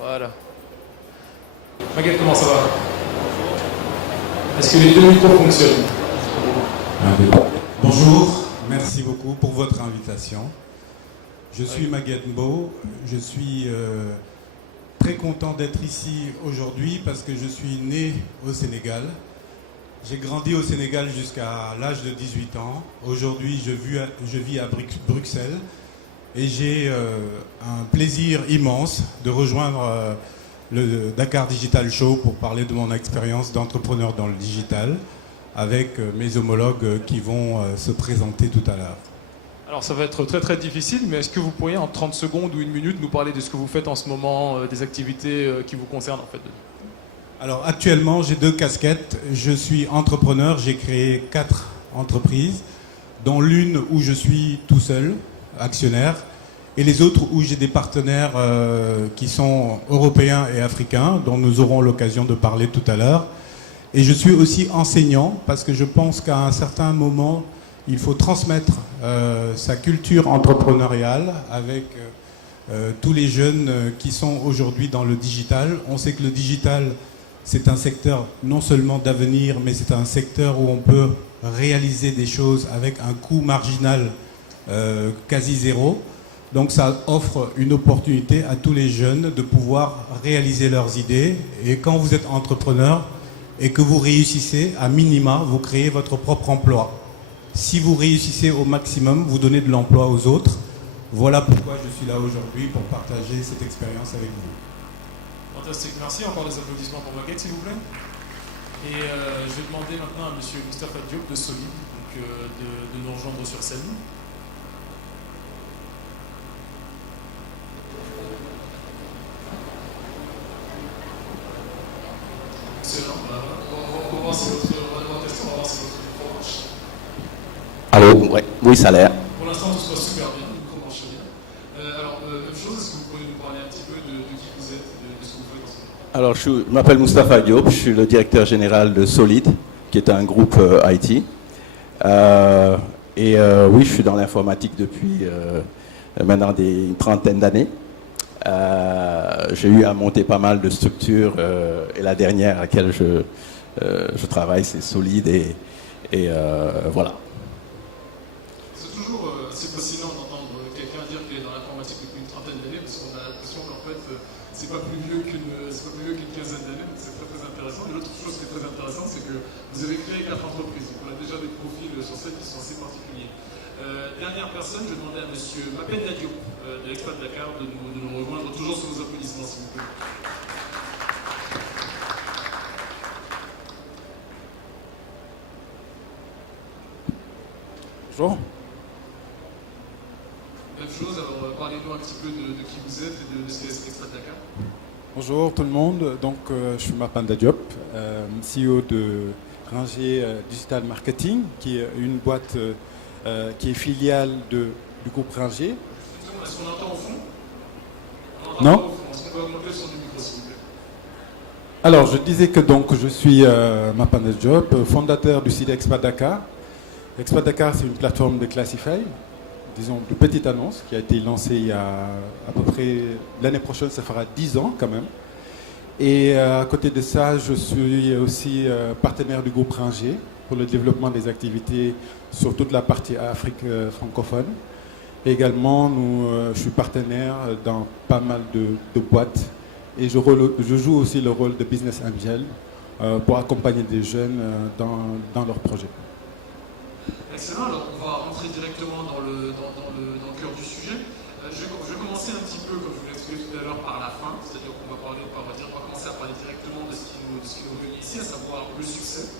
Voilà. Maguette, comment ça va? Est-ce que les deux micros fonctionnent? Bonjour, merci beaucoup pour votre invitation. Je suis Maguette Mbo, je suis très content d'être ici aujourd'hui parce que je suis né au Sénégal. J'ai grandi au Sénégal jusqu'à l'âge de 18 ans. Aujourd'hui, je vis à Bruxelles et j'ai un plaisir immense de rejoindre le Dakar Digital Show pour parler de mon expérience d'entrepreneur dans le digital avec mes homologues qui vont se présenter tout à l'heure. Alors ça va être très très difficile, mais est-ce que vous pourriez en 30 secondes ou une minute nous parler de ce que vous faites en ce moment, des activités qui vous concernent en fait? Alors actuellement j'ai 2 casquettes, je suis entrepreneur, j'ai créé 4 entreprises, dont l'une où je suis tout seul, actionnaire, et les autres où j'ai des partenaires qui sont européens et africains, dont nous aurons l'occasion de parler tout à l'heure. Et je suis aussi enseignant parce que je pense qu'à un certain moment, il faut transmettre sa culture entrepreneuriale avec tous les jeunes qui sont aujourd'hui dans le digital. On sait que le digital, c'est un secteur non seulement d'avenir, mais c'est un secteur où on peut réaliser des choses avec un coût marginal quasi zéro. Donc ça offre une opportunité à tous les jeunes de pouvoir réaliser leurs idées. Et quand vous êtes entrepreneur et que vous réussissez, à minima, vous créez votre propre emploi. Si vous réussissez au maximum, vous donnez de l'emploi aux autres. Voilà pourquoi je suis là aujourd'hui pour partager cette expérience avec vous. Fantastique, merci. Encore des applaudissements pour Maguette, s'il vous plaît. Et je vais demander maintenant à M. Moustapha Diop de Solid de nous rejoindre sur scène. Excellent. On va voir si votre micro marche. Allô, ouais. Oui, ça a l'air. Pour l'instant, tout se passe super bien, le micro marche bien. Alors, même chose, est-ce que vous pourriez nous parler un petit peu de qui vous êtes, de ce que vous faites en ce moment? Alors, je m'appelle Moustapha Diop, je suis le directeur général de Solid, qui est un groupe IT. Oui, je suis dans l'informatique depuis maintenant une trentaine d'années. J'ai eu à monter pas mal de structures et la dernière à laquelle je travaille, c'est Solid et voilà. C'est toujours assez fascinant d'entendre quelqu'un dire qu'il est dans l'informatique depuis une trentaine d'années, parce qu'on a l'impression qu'en fait, c'est pas plus vieux qu'une quinzaine d'années, donc c'est très très intéressant. Et l'autre chose qui est très intéressante, c'est que vous avez créé 4 entreprises, donc on a déjà des profils sur cette qui sont assez particuliers. Dernière personne, je vais demander à M. Mapenda Diop de l'Expat Dakar de nous rejoindre, toujours sous vos applaudissements, s'il vous plaît. Bonjour. Même chose, alors parlez-nous un petit peu de qui vous êtes et de ce qu'est l'Expat Dakar. Bonjour tout le monde. Donc, je suis Mapenda Diop, CEO de Ringier Digital Marketing, qui est une boîte qui est filiale du groupe Ringier. Est-ce qu'on entend au fond? Non. Est-ce qu'on peut augmenter le son du micro, s'il vous plaît? Alors, je disais que donc je suis Mapenda Diop, fondateur du site Expat Dakar. Expat Dakar, c'est une plateforme de classify, disons de petite annonce, qui a été lancée il y a à peu près, l'année prochaine, ça fera 10 ans quand même. Et à côté de ça, je suis aussi partenaire du groupe Ringier pour le développement des activités sur toute la partie Afrique francophone. Et également, je suis partenaire dans pas mal de boîtes et je joue aussi le rôle de business angel pour accompagner des jeunes dans leurs projets. Excellent, alors on va rentrer directement dans le cœur du sujet. Je vais commencer un petit peu, comme je vous l'ai expliqué tout à l'heure, par la fin, c'est-à-dire qu'on va commencer à parler directement de ce qui nous réunit ici, à savoir le succès.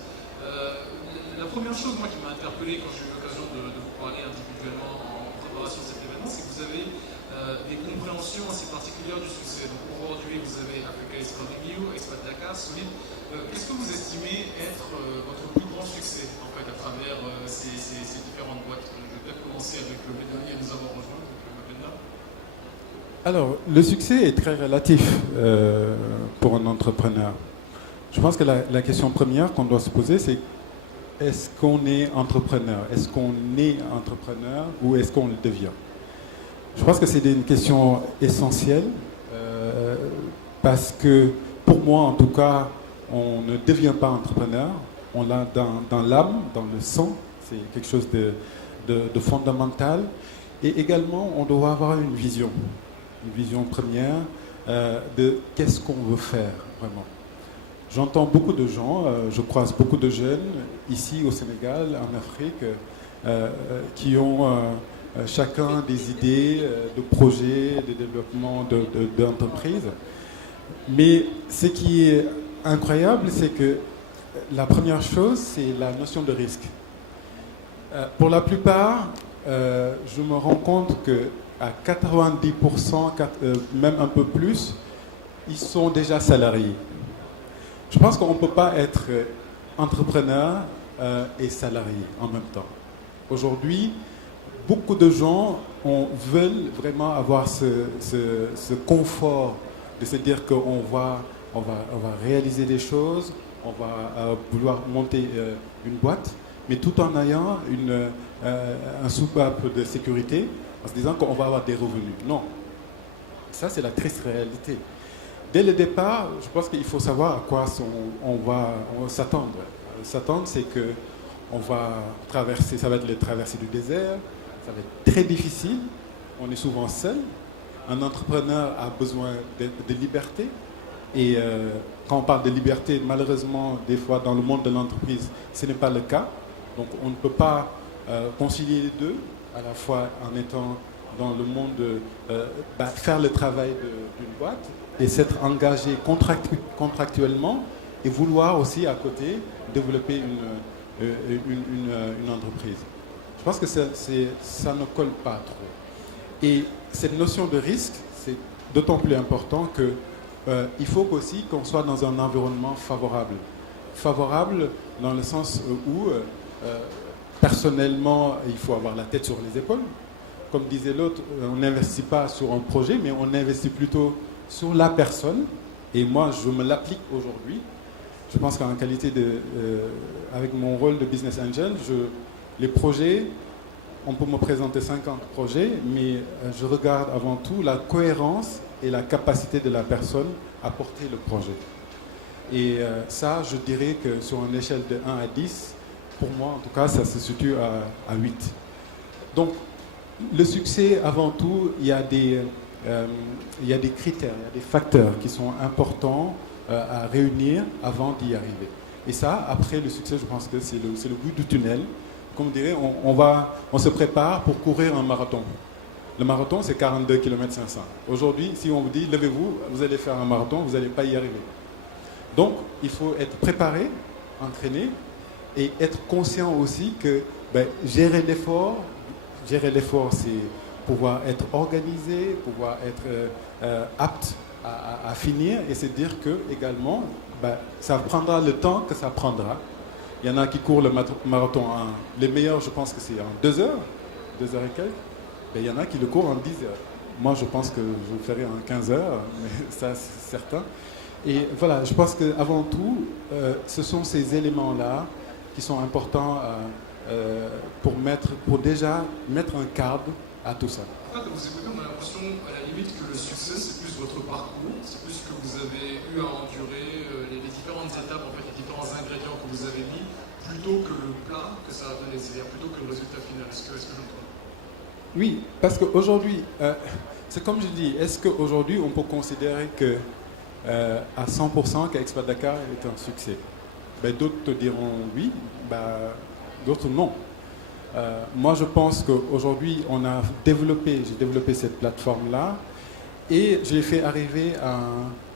La première chose, moi, qui m'a interpellé quand j'ai eu l'occasion de vous parler individuellement en préparation de cet événement, c'est que vous avez des compréhensions assez particulières du succès. Donc aujourd'hui, vous avez Africa is Calling You, Expat Dakar, Solid. Qu'est-ce que vous estimez être votre plus grand succès, en fait, à travers ces différentes boîtes? Je vais peut-être commencer avec le Médoni à nous avoir rejoint, Alors, le succès est très relatif pour un entrepreneur. Je pense que la question première qu'on doit se poser, c'est est-ce qu'on est entrepreneur? Est-ce qu'on est entrepreneur ou est-ce qu'on le devient? Je pense que c'est une question essentielle parce que, pour moi en tout cas, on ne devient pas entrepreneur, on l'a dans l'âme, dans le sang, c'est quelque chose de fondamental. Et également, on doit avoir une vision première de qu'est-ce qu'on veut faire vraiment. J'entends beaucoup de gens, je croise beaucoup de jeunes ici au Sénégal, en Afrique, qui ont chacun des idées de projets, de développement d'entreprises. Mais ce qui est incroyable, c'est que la première chose, c'est la notion de risque. Pour la plupart, je me rends compte qu'à 90%, même un peu plus, ils sont déjà salariés. Je pense qu'on ne peut pas être entrepreneur et salarié en même temps. Aujourd'hui, beaucoup de gens veulent vraiment avoir ce confort de se dire qu'on va réaliser des choses, on va vouloir monter une boîte, mais tout en ayant un soupape de sécurité, en se disant qu'on va avoir des revenus. Non. Ça, c'est la triste réalité. Dès le départ, je pense qu'il faut savoir à quoi on va s'attendre. S'attendre, c'est qu'on va traverser, ça va être les traversées du désert, ça va être très difficile, on est souvent seul. Un entrepreneur a besoin de liberté. Et quand on parle de liberté, malheureusement, des fois, dans le monde de l'entreprise, ce n'est pas le cas. Donc, on ne peut pas concilier les deux, à la fois en étant dans le monde, faire le travail d'une boîte et s'être engagé contractuellement et vouloir aussi, à côté, développer une entreprise. Je pense que ça ne colle pas trop. Et cette notion de risque, c'est d'autant plus important que il faut aussi qu'on soit dans un environnement favorable. Favorable dans le sens où, personnellement, il faut avoir la tête sur les épaules. Comme disait l'autre, on n'investit pas sur un projet, mais on investit plutôt sur la personne. Et moi, je me l'applique aujourd'hui. Je pense qu'en qualité avec mon rôle de business angel, les projets, on peut me présenter 50 projets, mais je regarde avant tout la cohérence et la capacité de la personne à porter le projet. Et ça, je dirais que sur une échelle de 1 à 10, pour moi, en tout cas, ça se situe à 8. Donc, le succès, avant tout, il y a des critères, il y a des facteurs qui sont importants à réunir avant d'y arriver. Et ça, après le succès, je pense que c'est le bout du tunnel. Comme on dirait, on se prépare pour courir un marathon. Le marathon, c'est 42 km 500. Aujourd'hui, si on vous dit, levez-vous, vous allez faire un marathon, vous n'allez pas y arriver. Donc, il faut être préparé, entraîné, et être conscient aussi que gérer l'effort, c'est pouvoir être organisé, pouvoir être apte à finir, et c'est dire que, également, ça prendra le temps que ça prendra. Il y en a qui courent le marathon les meilleurs, je pense que c'est en 2 heures, 2 heures et quelques. Il y en a qui le courent en 10 heures. Moi, je pense que je le ferai en 15 heures, mais ça, c'est certain. Et voilà, je pense qu'avant tout, ce sont ces éléments-là qui sont importants pour déjà mettre un cadre à tout ça. Quand vous écoutez, on a l'impression, à la limite, que le succès, c'est plus votre parcours, c'est plus ce que vous avez eu à endurer, les différentes étapes, en fait, les différents ingrédients que vous avez mis, plutôt que le plat que ça a donné, c'est-à-dire plutôt que le résultat final. Est-ce que je me trompe ? Oui, parce qu'aujourd'hui, c'est comme je dis, est-ce qu'aujourd'hui on peut considérer à 100% qu'Expat Dakar est un succès? D'autres te diront oui, d'autres non. Moi je pense qu'aujourd'hui j'ai développé cette plateforme-là et je l'ai fait arriver à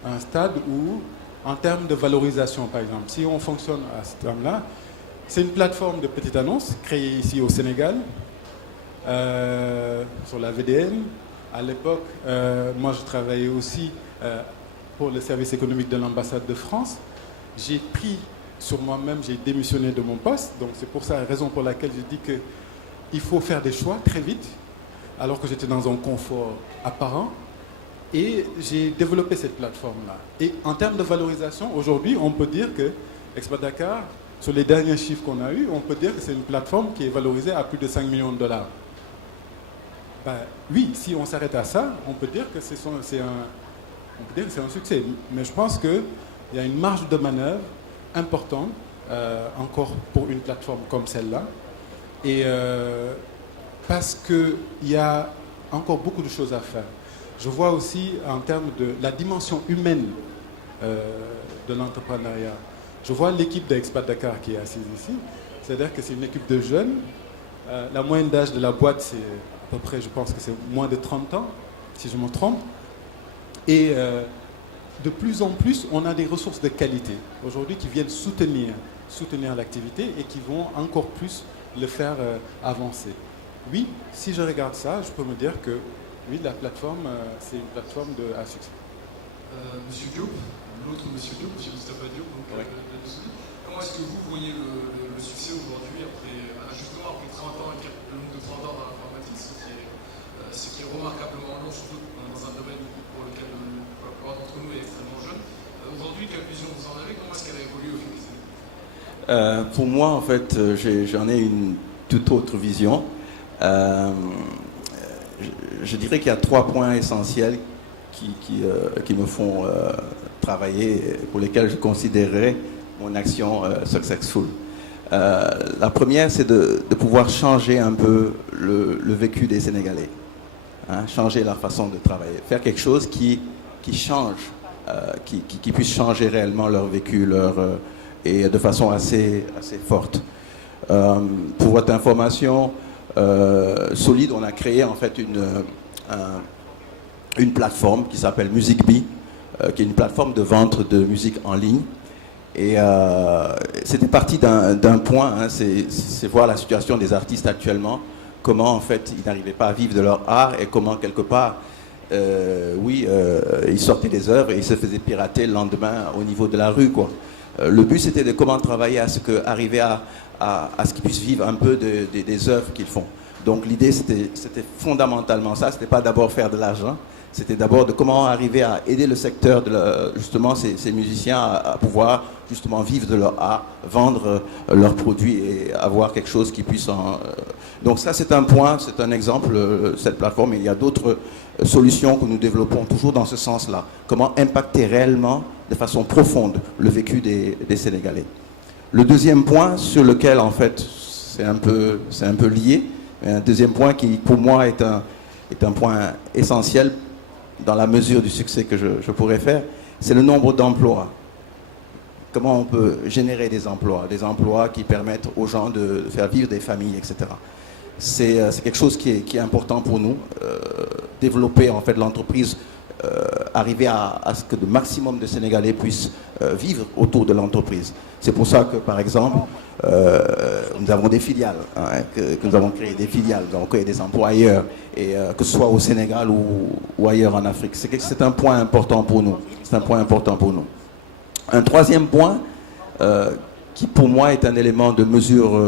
un stade où, en termes de valorisation par exemple, si on fonctionne à ce terme-là, c'est une plateforme de petites annonces créée ici au Sénégal, sur la VDN. À l'époque, moi je travaillais aussi pour le service économique de l'ambassade de France. J'ai pris sur moi-même, j'ai démissionné de mon poste, donc c'est pour ça la raison pour laquelle je dis qu'il faut faire des choix très vite, alors que j'étais dans un confort apparent, et j'ai développé cette plateforme-là. Et en termes de valorisation, aujourd'hui, on peut dire que Expat Dakar, sur les derniers chiffres qu'on a eus, on peut dire que c'est une plateforme qui est valorisée à plus de 5 millions de dollars. Oui, si on s'arrête à ça, on peut dire que c'est un dire que c'est un succès. Mais je pense qu'il y a une marge de manœuvre importante encore pour une plateforme comme celle-là. Et parce qu'il y a encore beaucoup de choses à faire. Je vois aussi en termes de la dimension humaine de l'entrepreneuriat. Je vois l'équipe d'Expat Dakar qui est assise ici. C'est-à-dire que c'est une équipe de jeunes. La moyenne d'âge de la boîte, c'est à peu près, je pense que c'est moins de 30 ans, si je me trompe. Et de plus en plus, on a des ressources de qualité aujourd'hui qui viennent soutenir l'activité et qui vont encore plus le faire avancer. Oui, si je regarde ça, je peux me dire que oui, la plateforme, c'est une plateforme à succès. Monsieur Diop, l'autre Monsieur Diop, Monsieur Moustapha Diop, donc, ouais. Comment est-ce que vous voyez le succès aujourd'hui justement après 30 ans, le nombre de 30 ans dans l'informatique, ce qui est remarquablement long, surtout dans un domaine pour lequel la plupart d'entre nous est extrêmement jeune. Aujourd'hui, quelle vision vous en avez? Comment est-ce qu'elle a évolué au fil des années? Pour moi, en fait, j'en ai une toute autre vision. Je dirais qu'il y a 3 points essentiels qui me font travailler, pour lesquels je considérerais mon action successful. La première, c'est de pouvoir changer un peu le vécu des Sénégalais, hein, changer leur façon de travailler, faire quelque chose qui change, qui puisse changer réellement leur vécu, et de façon assez forte. Pour votre information, Solide, on a créé en fait une plateforme qui s'appelle MusicBee, qui est une plateforme de vente de musique en ligne. Et c'était parti d'un point, hein, c'est voir la situation des artistes actuellement, comment en fait ils n'arrivaient pas à vivre de leur art et comment quelque part, ils sortaient des œuvres et ils se faisaient pirater le lendemain au niveau de la rue, quoi. Le but c'était de comment travailler à arriver à ce qu'ils puissent vivre un peu des œuvres qu'ils font. Donc l'idée c'était fondamentalement ça, c'était pas d'abord faire de l'argent, c'était d'abord de comment arriver à aider le secteur justement ces musiciens à pouvoir justement vivre de leur art, vendre leurs produits et avoir quelque chose qui puisse Donc ça c'est un point, c'est un exemple, cette plateforme. Il y a d'autres solutions que nous développons toujours dans ce sens-là. Comment impacter réellement de façon profonde le vécu des Sénégalais. Le deuxième point sur lequel en fait c'est un peu lié, un deuxième point qui pour moi est un point essentiel dans la mesure du succès que je pourrais faire, c'est le nombre d'emplois. Comment on peut générer des emplois qui permettent aux gens de faire vivre des familles, etc. C'est quelque chose qui est important pour nous. Développer en fait l'entreprise, arriver à ce que le maximum de Sénégalais puissent vivre autour de l'entreprise. C'est pour ça que, par exemple, nous avons des filiales, hein, que nous avons créé des filiales, nous avons créé des employeurs, et que ce soit au Sénégal ou ailleurs en Afrique. C'est un point important pour nous. C'est un point important pour nous. Un troisième point, qui pour moi est un élément de mesure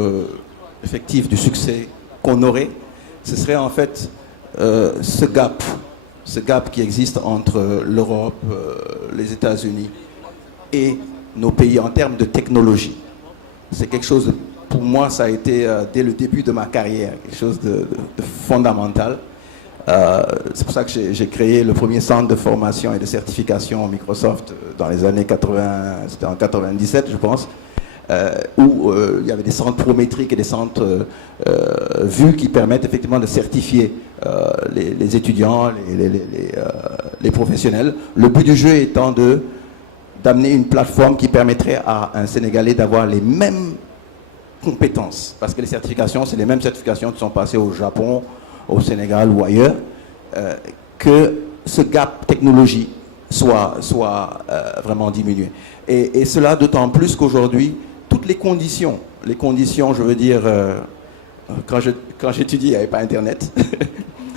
effective du succès qu'on aurait, ce serait en fait ce gap qui existe entre l'Europe, les États-Unis et nos pays en termes de technologie. C'est quelque chose, pour moi, ça a été dès le début de ma carrière, quelque chose de fondamental. C'est pour ça que j'ai créé le premier centre de formation et de certification Microsoft dans les années 80, c'était en 97 je pense, où il y avait des centres prométriques et des centres vus qui permettent effectivement de certifier les étudiants, les professionnels. Le but du jeu étant d'amener une plateforme qui permettrait à un Sénégalais d'avoir les mêmes compétences, parce que les certifications, c'est les mêmes certifications qui sont passées au Japon, au Sénégal ou ailleurs, que ce gap technologie soit vraiment diminué. Et cela d'autant plus qu'aujourd'hui, toutes les conditions, je veux dire, quand j'étudie, il n'y avait pas Internet,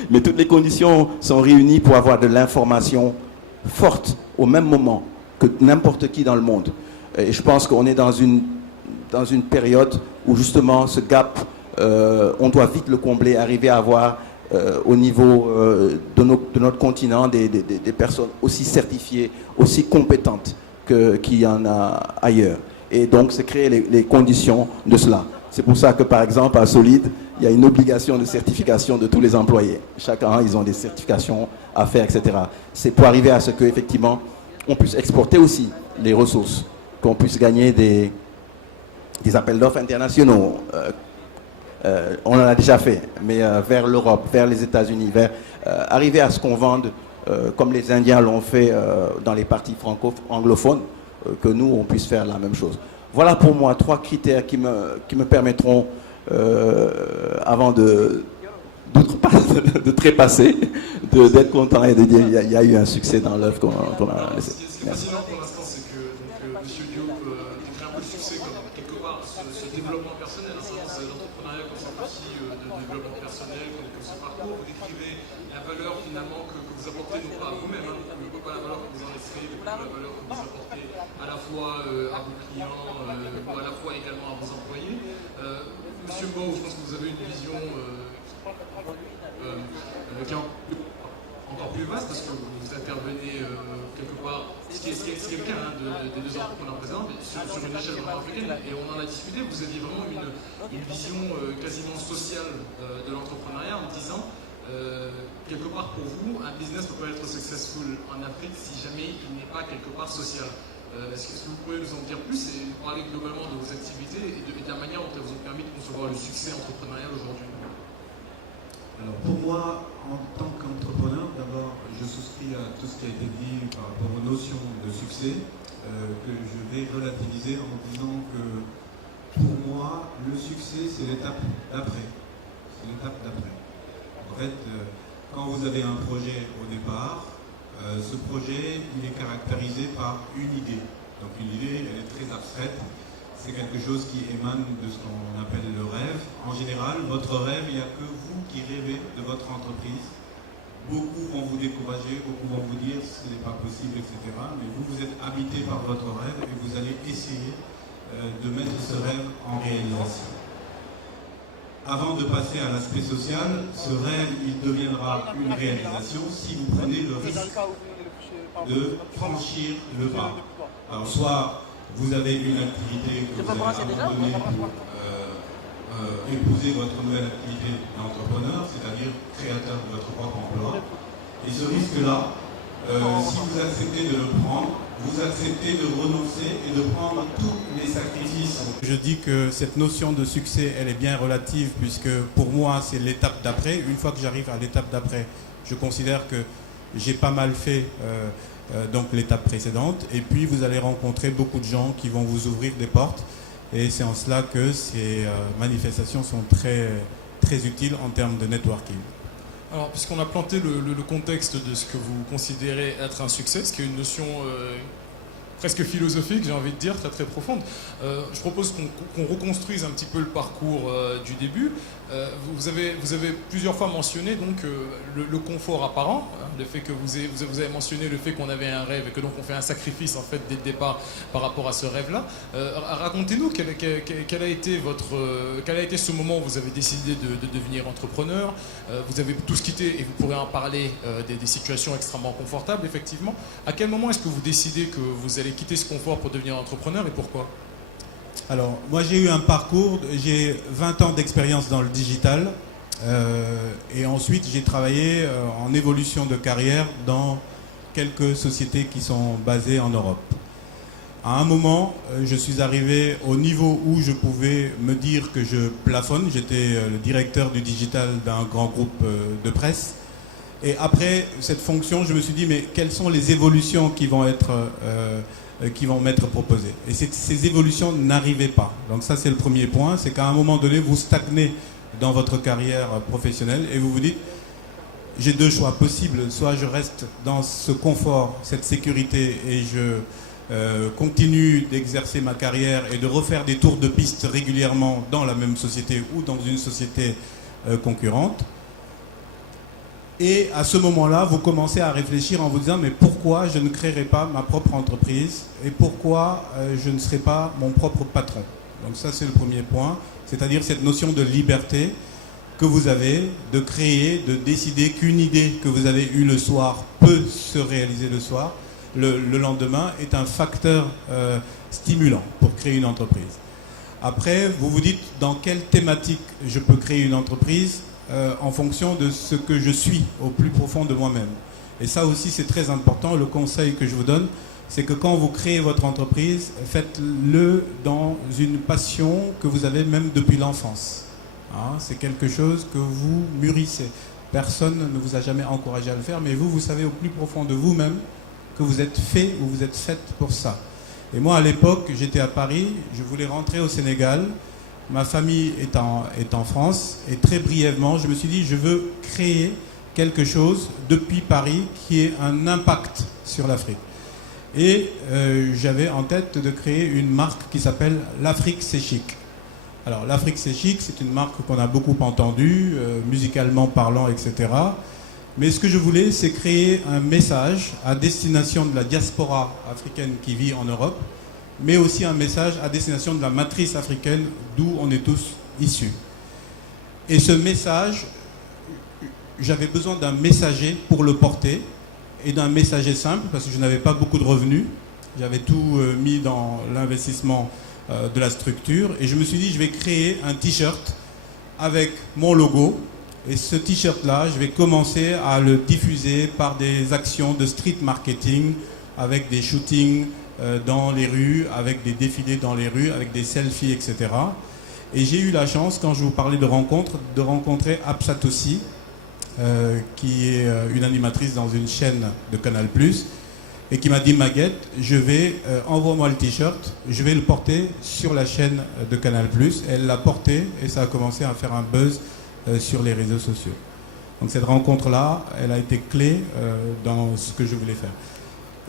mais toutes les conditions sont réunies pour avoir de l'information forte au même moment que n'importe qui dans le monde. Et je pense qu'on est dans une période où justement ce gap, on doit vite le combler, arriver à avoir au niveau de notre continent des personnes aussi certifiées, aussi compétentes qu'il y en a ailleurs. Et donc c'est créer les conditions de cela. C'est pour ça que, par exemple, à Solide, il y a une obligation de certification de tous les employés. Chaque an, ils ont des certifications à faire, etc. C'est pour arriver à ce qu'effectivement, on puisse exporter aussi les ressources, qu'on puisse gagner des appels d'offres internationaux. On en a déjà fait, mais vers l'Europe, vers les États-Unis, arriver à ce qu'on vende, comme les Indiens l'ont fait dans les parties anglophones, que nous, on puisse faire la même chose. Voilà pour moi 3 critères qui me permettront, avant de trépasser, d'être content et de dire il y a eu un succès dans l'œuvre qu'on a laissé. Ce qui est fascinant pour l'instant, c'est que M. Diop décrit un peu le succès comme quelque part ce développement personnel. C'est l'entrepreneuriat comme ça aussi de développement personnel, comme ce parcours. Vous décrivez la valeur finalement que vous apportez, non pas à vous-même, pas la valeur que vous en extrayez, mais la valeur que vous apportez à la fois à vos clients, ou à la fois également à vos employés. Monsieur Mbow, je pense que vous avez une vision qui est encore plus vaste, parce que vous intervenez quelque part, ce qui est le cas des 2 entrepreneurs présents, mais sur une échelle vraiment africaine, et on en a discuté, vous aviez vraiment une vision quasiment sociale de l'entrepreneuriat en disant, quelque part pour vous, un business ne peut pas être successful en Afrique si jamais il n'est pas quelque part social. Est-ce que vous pouvez nous en dire plus et nous parler globalement de vos activités et de la manière dont elles vous ont permis de concevoir le succès entrepreneurial aujourd'hui? Alors pour moi, en tant qu'entrepreneur, d'abord, je souscris à tout ce qui a été dit par rapport aux notions de succès, que je vais relativiser en disant que pour moi, le succès, c'est l'étape d'après. C'est l'étape d'après. En fait, quand vous avez un projet au départ, ce projet, il est caractérisé par une idée. Donc une idée, elle est très abstraite. C'est quelque chose qui émane de ce qu'on appelle le rêve. En général, votre rêve, il n'y a que vous qui rêvez de votre entreprise. Beaucoup vont vous décourager, beaucoup vont vous dire ce n'est pas possible, etc. Mais vous êtes habité par votre rêve et vous allez essayer de mettre ce rêve en réalisation. Avant de passer à l'aspect social, ce rêve, il deviendra une réalisation si vous prenez le risque de franchir le pas. Alors, soit vous avez une activité que vous avez abandonnée pour épouser votre nouvelle activité d'entrepreneur, c'est-à-dire créateur de votre propre emploi. Et ce risque-là, si vous acceptez de le prendre, vous acceptez de renoncer et de prendre tous les sacrifices. Je dis que cette notion de succès, elle est bien relative, puisque pour moi, c'est l'étape d'après. Une fois que j'arrive à l'étape d'après, je considère que j'ai pas mal fait donc l'étape précédente. Et puis, vous allez rencontrer beaucoup de gens qui vont vous ouvrir des portes. Et c'est en cela que ces manifestations sont très, très utiles en termes de networking. Alors, puisqu'on a planté le contexte de ce que vous considérez être un succès, ce qui est une notion presque philosophique, j'ai envie de dire, très très profonde, je propose qu'on reconstruise un petit peu le parcours du début. Vous avez plusieurs fois mentionné donc, le confort apparent, hein, le fait que vous avez mentionné le fait qu'on avait un rêve et que donc on fait un sacrifice en fait dès le départ par rapport à ce rêve-là. Racontez-nous quel a été ce moment où vous avez décidé de devenir entrepreneur. Vous avez tous quitté et vous pourrez en parler des situations extrêmement confortables effectivement. À quel moment est-ce que vous décidez que vous allez quitter ce confort pour devenir entrepreneur et pourquoi ? Alors, moi j'ai eu un parcours, j'ai 20 ans d'expérience dans le digital et ensuite j'ai travaillé en évolution de carrière dans quelques sociétés qui sont basées en Europe. À un moment, je suis arrivé au niveau où je pouvais me dire que je plafonne. J'étais le directeur du digital d'un grand groupe de presse. Et après cette fonction, je me suis dit, mais quelles sont les évolutions qui vont m'être proposées? Et ces évolutions n'arrivaient pas. Donc ça, c'est le premier point. C'est qu'à un moment donné, vous stagnez dans votre carrière professionnelle et vous vous dites, j'ai 2 choix possibles. Soit je reste dans ce confort, cette sécurité et je continue d'exercer ma carrière et de refaire des tours de piste régulièrement dans la même société ou dans une société concurrente. Et à ce moment-là, vous commencez à réfléchir en vous disant, mais pourquoi je ne créerai pas ma propre entreprise et pourquoi je ne serai pas mon propre patron? Donc ça, c'est le premier point, c'est-à-dire cette notion de liberté que vous avez, de créer, de décider qu'une idée que vous avez eue le soir peut se réaliser le soir, le lendemain, est un facteur stimulant pour créer une entreprise. Après, vous vous dites dans quelle thématique je peux créer une entreprise en fonction de ce que je suis au plus profond de moi-même. Et ça aussi, c'est très important. Le conseil que je vous donne, c'est que quand vous créez votre entreprise, faites-le dans une passion que vous avez même depuis l'enfance. Hein, c'est quelque chose que vous mûrissez. Personne ne vous a jamais encouragé à le faire, mais vous, vous savez au plus profond de vous-même que vous êtes fait ou vous êtes faite pour ça. Et moi, à l'époque, j'étais à Paris, je voulais rentrer au Sénégal, ma famille est en France, et très brièvement, je me suis dit, je veux créer quelque chose depuis Paris qui ait un impact sur l'Afrique. Et j'avais en tête de créer une marque qui s'appelle l'Afrique c'est chic. Alors l'Afrique c'est chic, c'est une marque qu'on a beaucoup entendue, musicalement parlant, etc. Mais ce que je voulais, c'est créer un message à destination de la diaspora africaine qui vit en Europe, mais aussi un message à destination de la matrice africaine d'où on est tous issus. Et ce message, j'avais besoin d'un messager pour le porter, et d'un messager simple, parce que je n'avais pas beaucoup de revenus. J'avais tout mis dans l'investissement de la structure, et je me suis dit, je vais créer un t-shirt avec mon logo. Et ce t-shirt-là, je vais commencer à le diffuser par des actions de street marketing, avec des shootings dans les rues, avec des défilés dans les rues, avec des selfies, etc. Et j'ai eu la chance, quand je vous parlais de rencontres, de rencontrer Absatossi, qui est une animatrice dans une chaîne de Canal+, et qui m'a dit, Maguette, envoie-moi le t-shirt, je vais le porter sur la chaîne de Canal+. Elle l'a porté, et ça a commencé à faire un buzz sur les réseaux sociaux. Donc cette rencontre-là, elle a été clé dans ce que je voulais faire.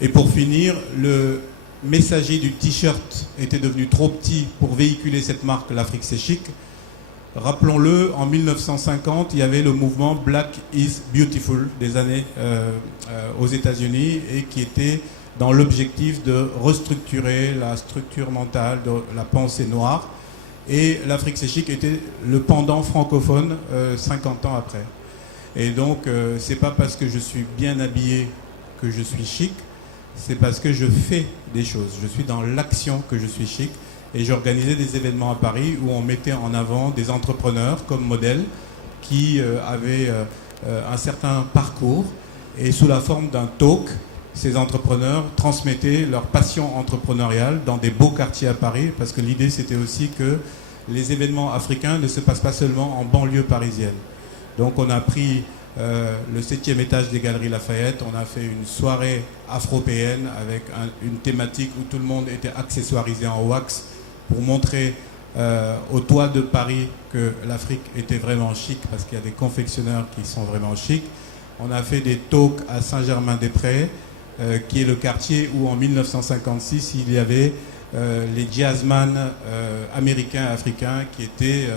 Et pour finir, le messager du t-shirt était devenu trop petit pour véhiculer cette marque, l'Afrique c'est chic. Rappelons-le, en 1950, il y avait le mouvement Black is Beautiful des années aux États-Unis, et qui était dans l'objectif de restructurer la structure mentale de la pensée noire. Et l'Afrique c'est chic était le pendant francophone 50 ans après. Et donc, c'est pas parce que je suis bien habillé que je suis chic, c'est parce que je fais des choses. Je suis dans l'action que je suis chic. Et j'organisais des événements à Paris où on mettait en avant des entrepreneurs comme modèles qui avaient un certain parcours. Et sous la forme d'un talk, ces entrepreneurs transmettaient leur passion entrepreneuriale dans des beaux quartiers à Paris, parce que l'idée c'était aussi que les événements africains ne se passent pas seulement en banlieue parisienne. Donc on a pris le 7e étage des Galeries Lafayette, on a fait une soirée afropéenne avec une thématique où tout le monde était accessoirisé en wax pour montrer au toit de Paris que l'Afrique était vraiment chic, parce qu'il y a des confectionneurs qui sont vraiment chics. On a fait des talks à Saint-Germain-des-Prés, qui est le quartier où en 1956 il y avait les jazzman américains et africains qui étaient...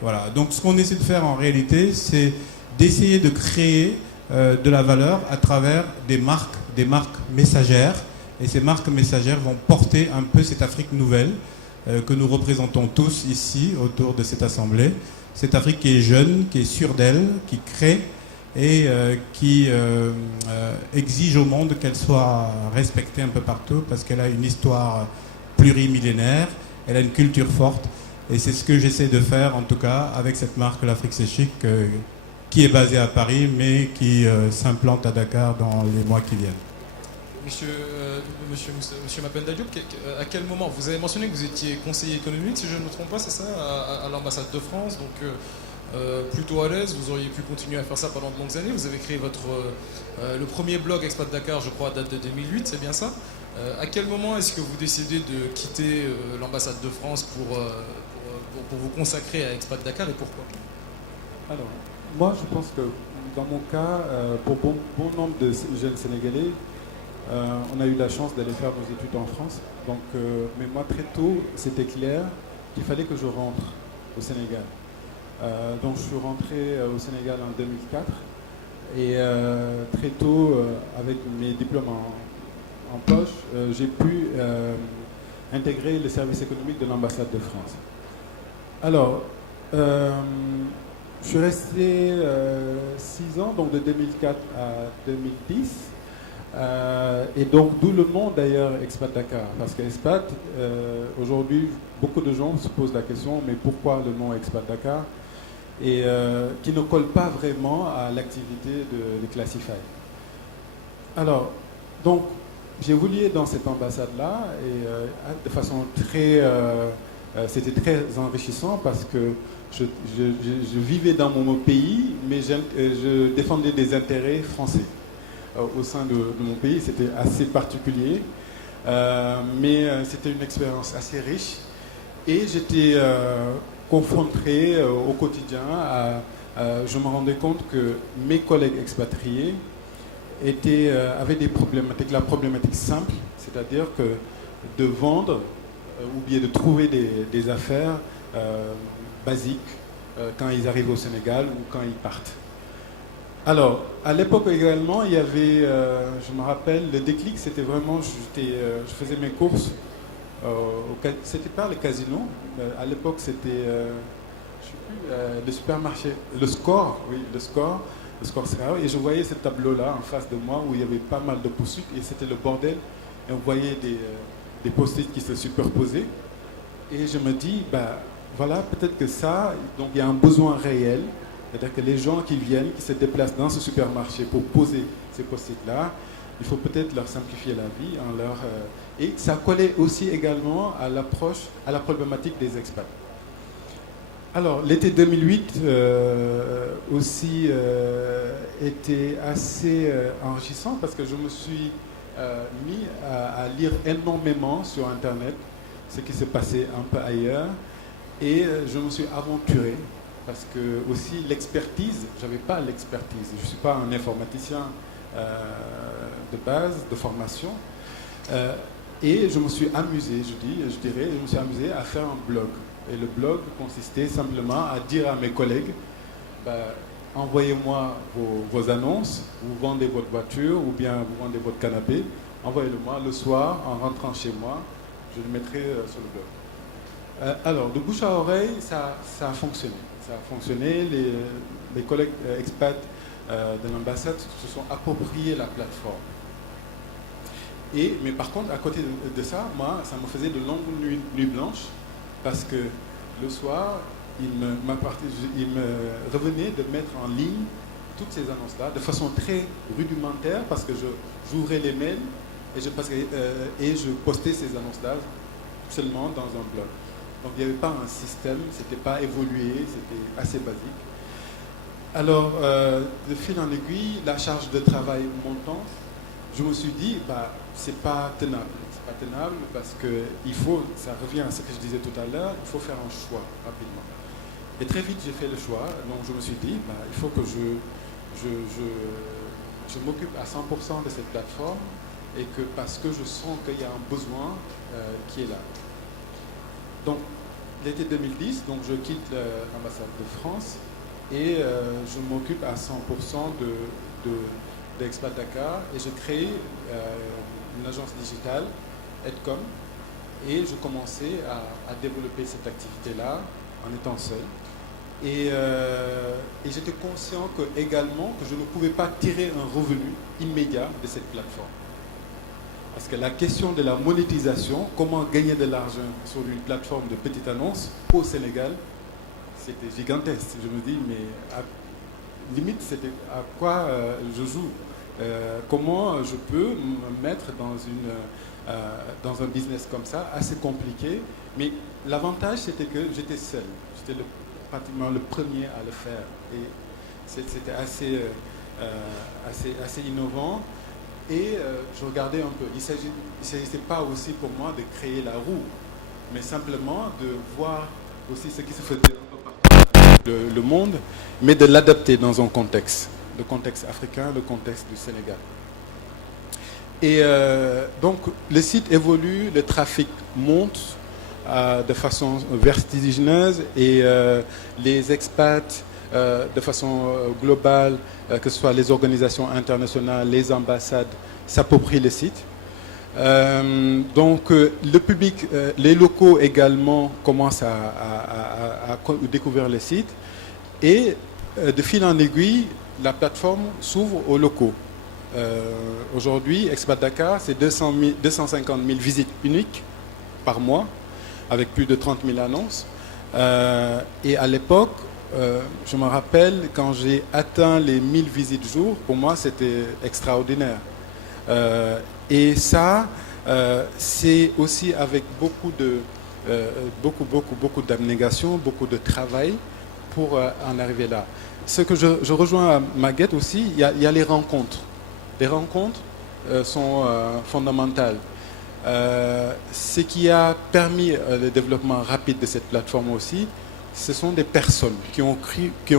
voilà. Donc ce qu'on essaie de faire en réalité, c'est d'essayer de créer de la valeur à travers des marques messagères. Et ces marques messagères vont porter un peu cette Afrique nouvelle que nous représentons tous ici autour de cette assemblée. Cette Afrique qui est jeune, qui est sûre d'elle, qui crée et qui exige au monde qu'elle soit respectée un peu partout, parce qu'elle a une histoire plurimillénaire, elle a une culture forte, et c'est ce que j'essaie de faire en tout cas avec cette marque l'Afrique c'est chic, qui est basée à Paris mais qui s'implante à Dakar dans les mois qui viennent. Monsieur Mapenda Diop, à quel moment, vous avez mentionné que vous étiez conseiller économique, si je ne me trompe pas, c'est ça, à l'ambassade de France, donc plutôt à l'aise, vous auriez pu continuer à faire ça pendant de longues années. Vous avez créé le premier blog Expat Dakar, je crois, date de 2008, c'est bien ça. À quel moment est-ce que vous décidez de quitter l'ambassade de France pour vous consacrer à Expat Dakar, et pourquoi? Alors, moi je pense que dans mon cas, pour bon nombre de jeunes Sénégalais, on a eu la chance d'aller faire nos études en France. Donc, mais moi très tôt, c'était clair qu'il fallait que je rentre au Sénégal. Donc je suis rentré au Sénégal en 2004 et très tôt, avec mes diplômes en poche, j'ai pu intégrer le service économique de l'ambassade de France. Alors, je suis resté 6 ans, donc de 2004 à 2010. Et donc, d'où le nom d'ailleurs Expat Dakar. Parce qu'Expat, aujourd'hui, beaucoup de gens se posent la question, mais pourquoi le nom Expat Dakar? Et qui ne colle pas vraiment à l'activité de Classify. Alors, donc, j'ai évolué dans cette ambassade-là et de façon très... c'était très enrichissant parce que je vivais dans mon pays, mais je défendais des intérêts français. Au sein de mon pays, c'était assez particulier, mais c'était une expérience assez riche. Et j'étais confronté au quotidien je me rendais compte que mes collègues expatriés avaient des problématiques. La problématique simple, c'est-à-dire que de vendre ou bien de trouver des affaires basiques quand ils arrivent au Sénégal ou quand ils partent. Alors, à l'époque également, il y avait, je me rappelle, le déclic, c'était vraiment, je faisais mes courses, c'était pas le casino, à l'époque c'était, je sais plus, le supermarché, le Score, oui, le Score Serrao, et je voyais ce tableau-là en face de moi où il y avait pas mal de poursuites et c'était le bordel, et on voyait des post-it qui se superposaient, et je me dis, bah voilà, peut-être que ça, donc il y a un besoin réel. C'est-à-dire que les gens qui viennent, qui se déplacent dans ce supermarché pour poser ces post-it-là, il faut peut-être leur simplifier la vie. Et ça collait aussi également à l'approche, à la problématique des expats. Alors, l'été 2008 aussi était assez enrichissant parce que je me suis mis à lire énormément sur Internet ce qui se passait un peu ailleurs et je me suis aventuré. Parce que aussi l'expertise, je n'avais pas l'expertise. Je ne suis pas un informaticien de base, de formation. Et je me suis amusé, je me suis amusé à faire un blog. Et le blog consistait simplement à dire à mes collègues, envoyez-moi vos annonces, vous vendez votre voiture ou bien vous vendez votre canapé, envoyez-le-moi le soir en rentrant chez moi, je le mettrai sur le blog. Alors, de bouche à oreille, ça a fonctionné. Ça a fonctionné, les collègues expats de l'ambassade se sont appropriés la plateforme. Mais par contre, à côté de ça, moi, ça me faisait de longues nuits blanches parce que le soir, il me revenait de mettre en ligne toutes ces annonces-là de façon très rudimentaire parce que j'ouvrais les mails et je postais ces annonces-là seulement dans un blog. Donc il n'y avait pas un système, c'était pas évolué, c'était assez basique. Alors, de fil en aiguille, la charge de travail montant, je me suis dit, c'est pas tenable. C'est pas tenable parce que ça revient à ce que je disais tout à l'heure, il faut faire un choix rapidement. Et très vite, j'ai fait le choix. Donc je me suis dit, il faut que je m'occupe à 100% de cette plateforme et parce que je sens qu'il y a un besoin qui est là. Donc, l'été 2010, donc je quitte l'ambassade de France et je m'occupe à 100% d'Expat Dakar et je crée une agence digitale, Edcom, et je commençais à développer cette activité-là en étant seul. Et j'étais conscient également que je ne pouvais pas tirer un revenu immédiat de cette plateforme. Parce que la question de la monétisation, comment gagner de l'argent sur une plateforme de petite annonce au Sénégal, c'était gigantesque. Je me dis, mais limite, c'était à quoi je joue. Comment je peux me mettre dans un business comme ça, assez compliqué. Mais l'avantage, c'était que j'étais seul. J'étais pratiquement le premier à le faire. Et c'était assez innovant. Et je regardais un peu. Il ne s'agissait pas aussi pour moi de créer la roue, mais simplement de voir aussi ce qui se faisait un peu partout dans le monde, mais de l'adapter dans un contexte, le contexte africain, le contexte du Sénégal. Et donc le site évolue, le trafic monte de façon vertigineuse et les expats de façon globale, que ce soit les organisations internationales, les ambassades, s'approprient le site. Donc le public, les locaux également commencent à découvrir le site et de fil en aiguille, la plateforme s'ouvre aux locaux. Aujourd'hui, Expat Dakar, c'est 250 000 visites uniques par mois, avec plus de 30 000 annonces. Et à l'époque, je me rappelle, quand j'ai atteint les 1000 visites jour, pour moi, c'était extraordinaire. Et ça, c'est aussi avec beaucoup d'abnégation, beaucoup de travail pour en arriver là. Ce que je rejoins à Maguette aussi, il y a les rencontres. Les rencontres sont fondamentales. Ce qui a permis le développement rapide de cette plateforme aussi, ce sont des personnes qui ont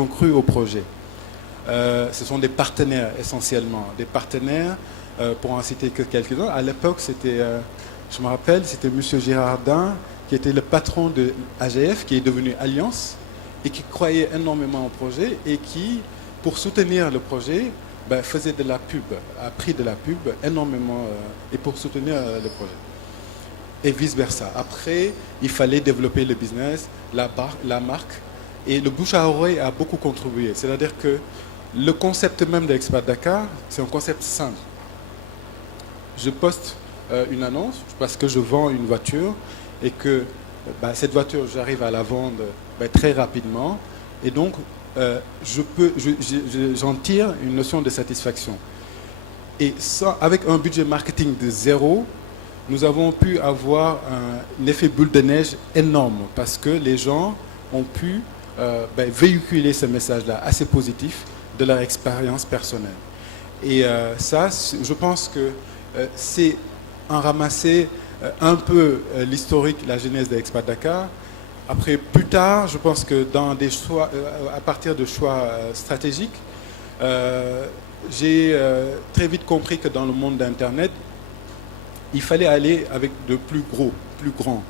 cru au projet. Ce sont des partenaires essentiellement. Des partenaires, pour en citer que quelques-uns. À l'époque, c'était, je me rappelle, c'était M. Girardin, qui était le patron de AGF, qui est devenu Alliance, et qui croyait énormément au projet, et qui, pour soutenir le projet, faisait de la pub, a pris de la pub énormément, et pour soutenir le projet. Et vice-versa. Après, il fallait développer le business, la marque, et le bouche à oreille a beaucoup contribué. C'est-à-dire que le concept même d'Expat Dakar, c'est un concept simple. Je poste une annonce parce que je vends une voiture et que cette voiture, j'arrive à la vendre très rapidement. Et donc, j'en tire une notion de satisfaction. Et ça, avec un budget marketing de 0, nous avons pu avoir un effet boule de neige énorme parce que les gens ont pu véhiculer ce message-là assez positif de leur expérience personnelle. Et ça, je pense que c'est en ramasser un peu l'historique, la genèse d'Expat Dakar. Après, plus tard, je pense que dans des choix, à partir de choix stratégiques, j'ai très vite compris que dans le monde d'Internet, il fallait aller avec de plus gros, plus grand.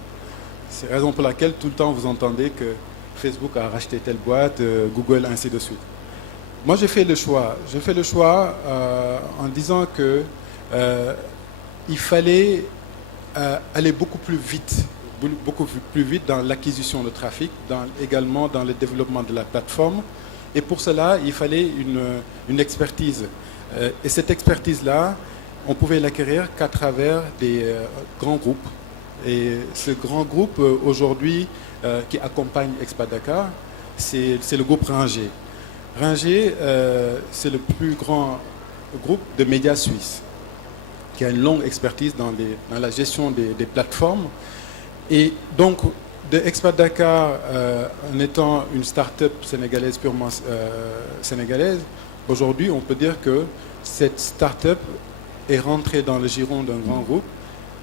C'est la raison pour laquelle tout le temps vous entendez que Facebook a racheté telle boîte, Google, ainsi de suite. Moi, j'ai fait le choix. J'ai fait le choix en disant que il fallait aller beaucoup plus vite dans l'acquisition de trafic, également dans le développement de la plateforme. Et pour cela, il fallait une expertise. Et cette expertise-là, on pouvait l'acquérir qu'à travers des grands groupes. Et ce grand groupe, aujourd'hui, qui accompagne Expat Dakar, c'est le groupe Ringier. Ringier, c'est le plus grand groupe de médias suisses, qui a une longue expertise dans la gestion des plateformes. Et donc, de Expat Dakar, en étant une start-up sénégalaise, purement sénégalaise, aujourd'hui, on peut dire que cette start-up est rentrée dans le giron d'un grand groupe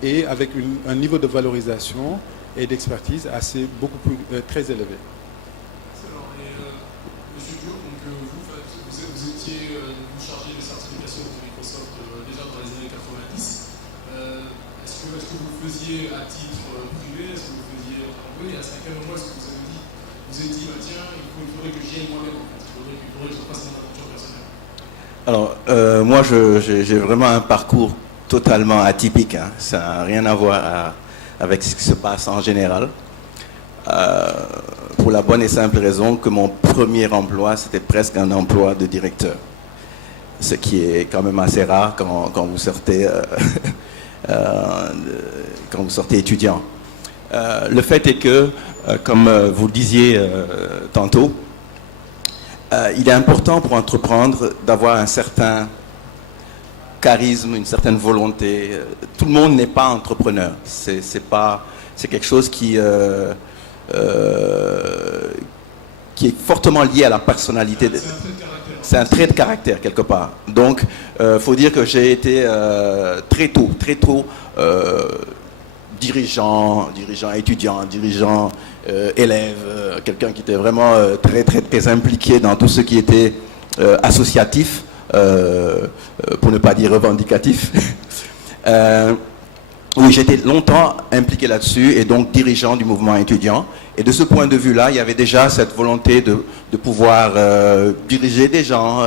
et avec un niveau de valorisation et d'expertise beaucoup plus très élevé. Excellent. Et Monsieur Diop, donc, vous étiez chargé des certifications de Microsoft déjà dans les années 90. Est-ce que vous le faisiez à titre privé? Est-ce que vous le faisiez en oui? À quel moment est-ce que vous avez dit, tiens, il faudrait que j'y aille moi-même en fait. Il faudrait que je fasse mon aventure personnelle. Alors, moi, j'ai vraiment un parcours totalement atypique. Hein. Ça n'a rien à voir avec ce qui se passe en général. Pour la bonne et simple raison que mon premier emploi, c'était presque un emploi de directeur. Ce qui est quand même assez rare quand vous sortez, étudiant. Le fait est que, comme vous le disiez tantôt, il est important pour entreprendre d'avoir un certain charisme, une certaine volonté. Tout le monde n'est pas entrepreneur. C'est quelque chose qui est fortement lié à la personnalité. C'est un trait de caractère quelque part. Donc, faut dire que j'ai été très tôt, dirigeant étudiant, dirigeant élève, quelqu'un qui était vraiment très impliqué dans tout ce qui était associatif, pour ne pas dire revendicatif. Oui, j'étais longtemps impliqué là-dessus et donc dirigeant du mouvement étudiant. Et de ce point de vue-là, il y avait déjà cette volonté de pouvoir diriger des gens.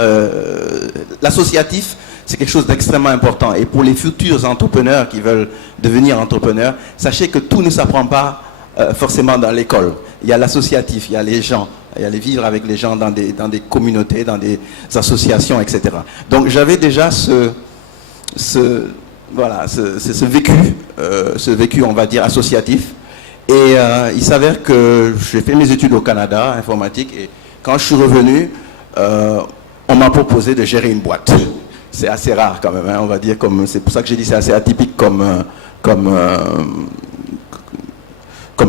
L'associatif, c'est quelque chose d'extrêmement important. Et pour les futurs entrepreneurs qui veulent devenir entrepreneurs, sachez que tout ne s'apprend pas forcément dans l'école. Il y a l'associatif, il y a les gens, il y a les vivre avec les gens dans des communautés, dans des associations, etc. Donc j'avais déjà ce vécu, on va dire, associatif. Et il s'avère que j'ai fait mes études au Canada, informatique, et quand je suis revenu, on m'a proposé de gérer une boîte. C'est assez rare quand même, hein, on va dire, c'est pour ça que j'ai dit c'est assez atypique comme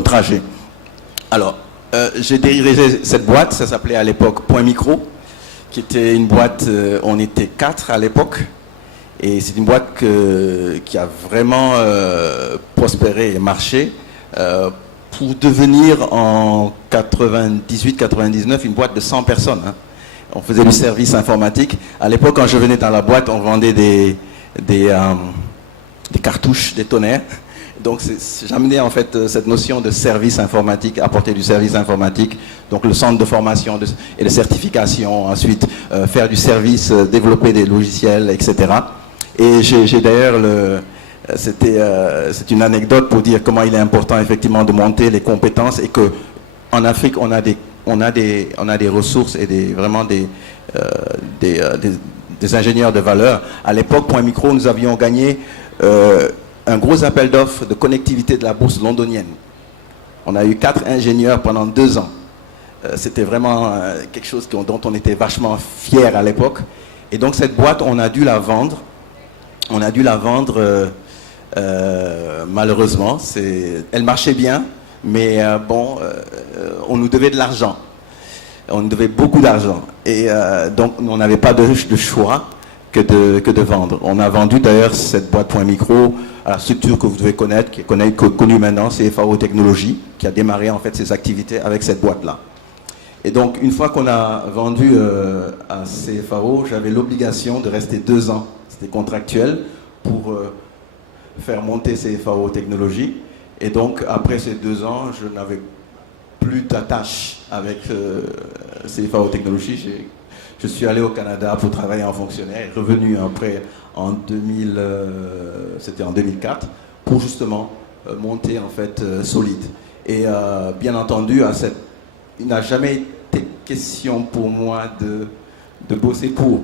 trajet. Alors, j'ai dirigé cette boîte, ça s'appelait à l'époque Point Micro, qui était une boîte, on était 4 à l'époque, et c'est une boîte qui a vraiment prospéré et marché pour devenir en 98-99 une boîte de 100 personnes. Hein. On faisait du service informatique. À l'époque, quand je venais dans la boîte, on vendait des cartouches, des tonnerres. Donc j'amenais en fait cette notion de service informatique, apporter du service informatique, donc le centre de formation et de certification, ensuite faire du service, développer des logiciels, etc. Et j'ai d'ailleurs c'est une anecdote pour dire comment il est important effectivement de monter les compétences et que en Afrique on a des ressources et vraiment des ingénieurs de valeur. À l'époque, Point Micro, nous avions gagné un gros appel d'offres de connectivité de la bourse londonienne. On a eu 4 ingénieurs pendant 2 ans. C'était vraiment quelque chose dont on était vachement fiers à l'époque. Et donc cette boîte, on a dû la vendre. Malheureusement. Elle marchait bien, mais on nous devait de l'argent. On nous devait beaucoup d'argent. Et donc on n'avait pas de choix que de vendre. On a vendu d'ailleurs cette boîte Point Micro à la structure que vous devez connaître, qui est connue maintenant, c'est FAO Technologies, qui a démarré en fait ses activités avec cette boîte-là. Et donc une fois qu'on a vendu à CFAO, j'avais l'obligation de rester 2 ans, c'était contractuel, pour faire monter CFAO Technologies. Et donc après ces 2 ans, je n'avais plus d'attache avec CFAO Technologies. Je suis allé au Canada pour travailler en fonctionnaire, revenu après en 2004 pour justement monter en fait Solid. Et bien entendu, il n'a jamais été question pour moi de bosser pour.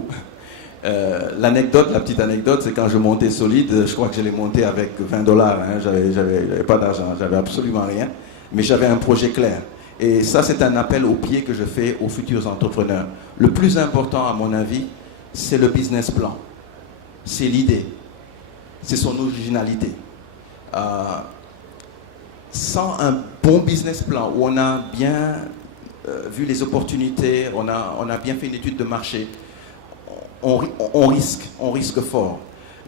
La petite anecdote, c'est quand je montais Solid, je crois que je l'ai monté avec $20. Hein, j'avais pas d'argent, j'avais absolument rien, mais j'avais un projet clair. Et ça, c'est un appel au pied que je fais aux futurs entrepreneurs. Le plus important, à mon avis, c'est le business plan. C'est l'idée. C'est son originalité. Sans un bon business plan, où on a bien vu les opportunités, on a bien fait une étude de marché, on risque fort.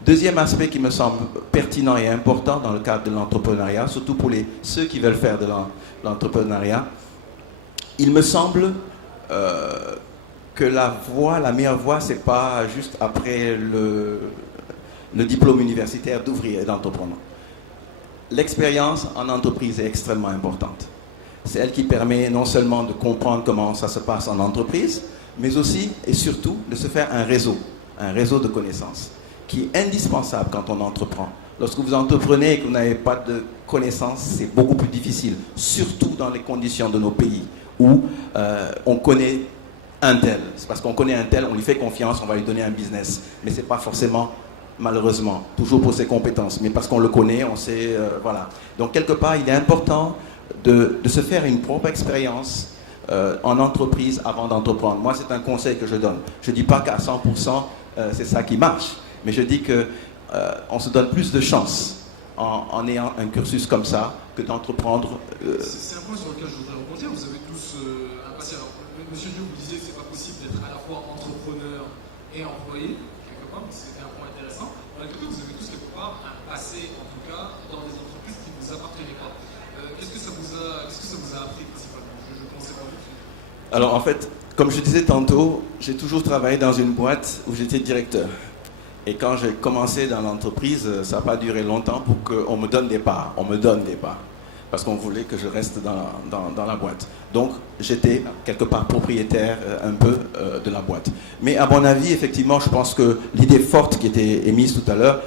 Deuxième aspect qui me semble pertinent et important dans le cadre de l'entrepreneuriat, surtout pour ceux qui veulent faire de l'entrepreneuriat, il me semble que la meilleure voie, c'est pas juste après le diplôme universitaire d'ouvrier et d'entrepreneur. L'expérience en entreprise est extrêmement importante. C'est elle qui permet non seulement de comprendre comment ça se passe en entreprise, mais aussi et surtout de se faire un réseau de connaissances, qui est indispensable quand on entreprend. Lorsque vous entreprenez et que vous n'avez pas de connaissances, c'est beaucoup plus difficile, surtout dans les conditions de nos pays, où on connaît un tel. C'est parce qu'on connaît un tel, on lui fait confiance, on va lui donner un business. Mais ce n'est pas forcément, malheureusement, toujours pour ses compétences, mais parce qu'on le connaît, on sait, voilà. Donc quelque part, il est important de se faire une propre expérience en entreprise avant d'entreprendre. Moi, c'est un conseil que je donne. Je ne dis pas qu'à 100%, c'est ça qui marche, mais je dis qu'on se donne plus de chance en ayant un cursus comme ça que d'entreprendre. C'est un point sur lequel je voudrais rebondir. Vous avez tous un passé. Alors, Monsieur Dieu, vous disiez que c'est pas possible d'être à la fois entrepreneur et employé, quelque part, c'était un point intéressant. En quelque part, vous avez tous quelque part un passé, en tout cas, dans des entreprises qui ne vous appartenaient pas. Qu'est-ce que ça vous a appris principalement? Je pensais pas tout de suite. Alors en fait, comme je disais tantôt, j'ai toujours travaillé dans une boîte où j'étais directeur. Et quand j'ai commencé dans l'entreprise, ça n'a pas duré longtemps pour qu'on me donne des parts. On me donne des parts. Parce qu'on voulait que je reste dans la boîte. Donc j'étais quelque part propriétaire un peu de la boîte. Mais à mon avis, effectivement, je pense que l'idée forte qui était émise tout à l'heure,